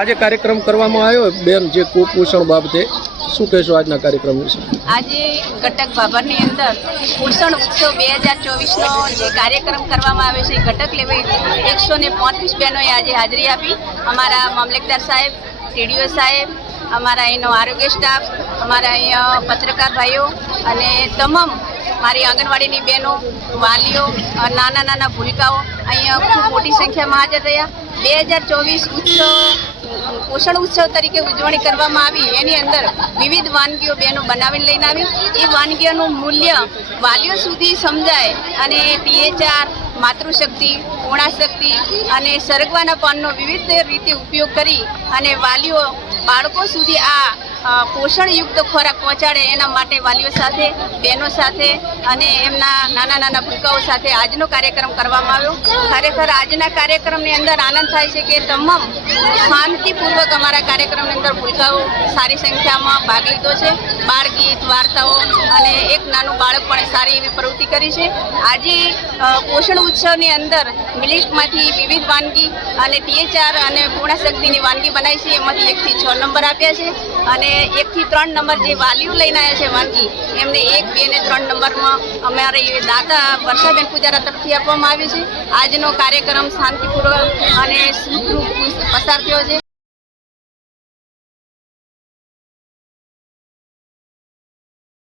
આજે કાર્યક્રમ કરવામાં આવ્યો બેન જે કુપોષણ બાબતે શું કહેશો આજના કાર્યક્રમ વિશે? આજે ઘટક ભાભરની અંદર પોષણ ઉત્સવ 2024નો જે કાર્યક્રમ કરવામાં આવ્યો છે, ઘટક લેવે 135 બહેનોએ આજે હાજરી આપી. અમારા મામલતદાર સાહેબ, ટીડીઓ સાહેબ, અમારા અહીંનો આરોગ્ય સ્ટાફ, અમારા અહીંયા પત્રકાર ભાઈઓ અને તમામ મારી આંગણવાડીની બહેનો, વાલીઓ, નાના નાના ભૂલકાઓ અહીંયા ખૂબ મોટી સંખ્યામાં હાજર રહ્યા. 2024 પોષણ ઉત્સવ તરીકે ઉજવણી કરવામાં આવી. એની અંદર વિવિધ વાનગીઓ બહેનો બનાવીને લઈને આવી. એ વાનગીઓનું મૂલ્ય વાલીઓ સુધી સમજાય અને THR, માતૃશક્તિ, પૂર્ણાશક્તિ અને સરગવાના પાનનો વિવિધ રીતે ઉપયોગ કરી અને વાલીઓ બાળકો સુધી આ પોષણયુક્ત ખોરાક પહોંચાડે એના માટે વાલીઓ સાથે, બહેનો સાથે અને એમના નાના નાના ભૂલકાઓ સાથે આજનો કાર્યક્રમ કરવામાં આવ્યો. ખરેખર આજના કાર્યક્રમની અંદર આનંદ થાય છે કે તમામ શાંતિપૂર્વક અમારા કાર્યક્રમની અંદર ભૂલકાઓ સારી સંખ્યામાં ભાગ લીધો છે. બાળગીત, વાર્તાઓ અને એક નાનું બાળક પણ સારી એવી પ્રવૃત્તિ કરી છે. આજે પોષણ ઉત્સવની અંદર મિલિટમાંથી વિવિધ વાનગી અને THR અને પૂર્ણાશક્તિની વાનગી બનાવી છે. એમાંથી 1 થી 6 નંબર આપ્યા છે અને 1 થી 3 નંબર જે વાલીઓ લઈને આવ્યા છે વાનગી, એમને 1, 2 અને 3 નંબરમાં અમારી દાતા વર્ષાબેન પૂજારા તરફથી આપવામાં આવી છે. આજનો કાર્યક્રમ શાંતિપૂર્વક અને સુખરૂપ પસાર થયો છે.